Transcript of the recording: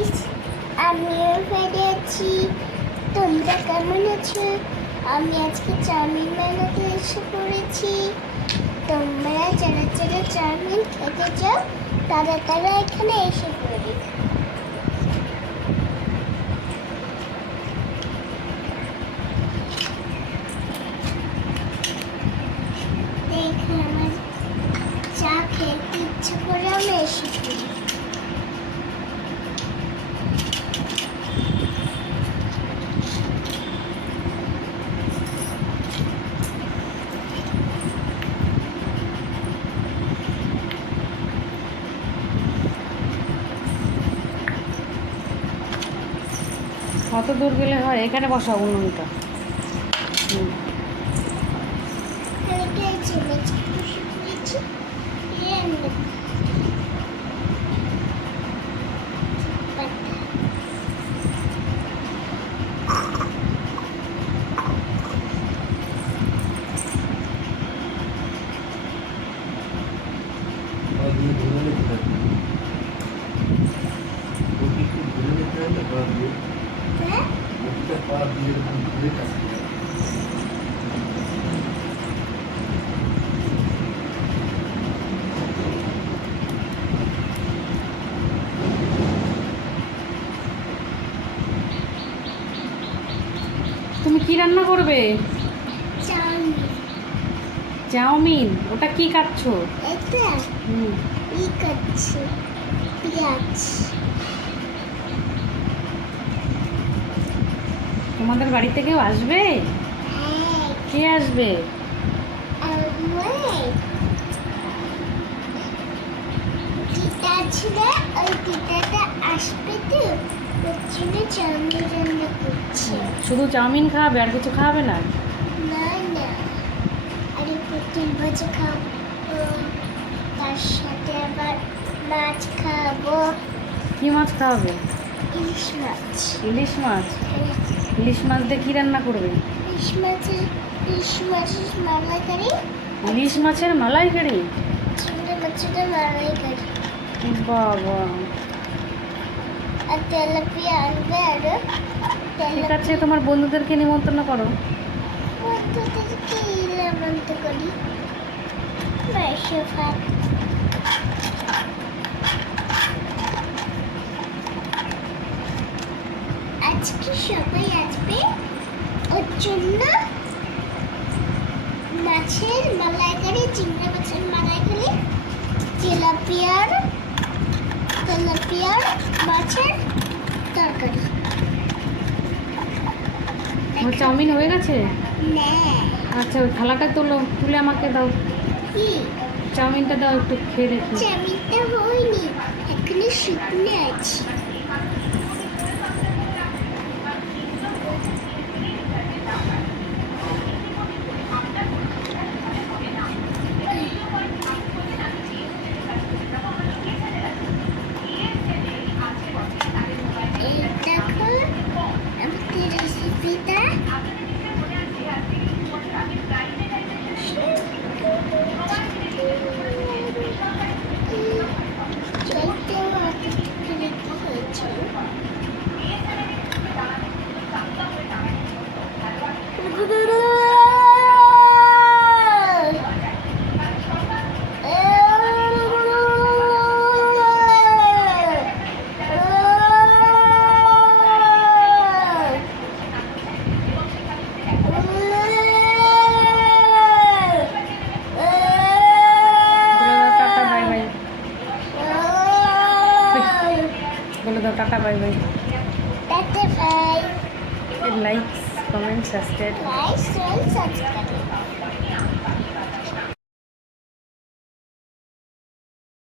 Guys, আমিও পেরেছি। তোমরা কেমন আছো? আমি আজকে চাউমিন বানাতে এসে পড়েছি। তোমরা যারা যারা চাউমিন খেতে চাও তারা তারা এখানে এসে পড়ে। দেখে আমার চা খেতে ইচ্ছে করে আমি এসে পড়ি। কত দূর গেলে হয়? এখানে বসা উনুনটা। তুমি কি রান্না করবে? চাউমিন। ওটা কি কাটছো? এটা ই কাটছি, পেঁয়াজ। তোমাদের বাড়িতে কেউ আসবে? হ্যাঁ, কে আসবে? পিতা ছিল, ওই পিতাটা আসবে তো, ওর জন্য চাউমিন রান্না করছি। শুধু চাউমিন খাবে, আর কিছু খাবে না? না না, আরে পটল ভাজা খাবো, তার সাথে আবার মাছ খাবো। কি মাছ খাওয়াবে? ইলিশ মাছ। ইলিশ মাছ? ইলিশ মাছ দিয়ে কি রান্না করবে? ইলিশ মাছের মালাইকারি। ইলিশ মাছের মালাইকারি? চিংড়ি মাছের মালাইকারি। বাবা, আর তেলাপিয়া আনবে আরো। ঠিক আছে, তোমার বন্ধুদেরকে নিমন্ত্রণ করো। বন্ধুদেরকে নিমন্ত্রণ করি। মাসে ভাত। আজকে সবাই আসবে, ওর জন্য মাছের মালাইকারি, চিংড়ি মাছের মালাইকারি, তেলাপিয়ার মাছের তরকারি। আমার চাউমিন হয়ে গেছে? না, আচ্ছা, ওই থালাটা তুলে আমাকে দাও। কি চাউমিনটা দাও, একটু খেয়ে দেখি। চাউমিনটা হয়নি, এখনো শুকনো আছে। দেখো আমাদের রেসিপিটা। বলে দাও tata, bye bye. Bye. Like, comment, subscribe. Like, share, subscribe.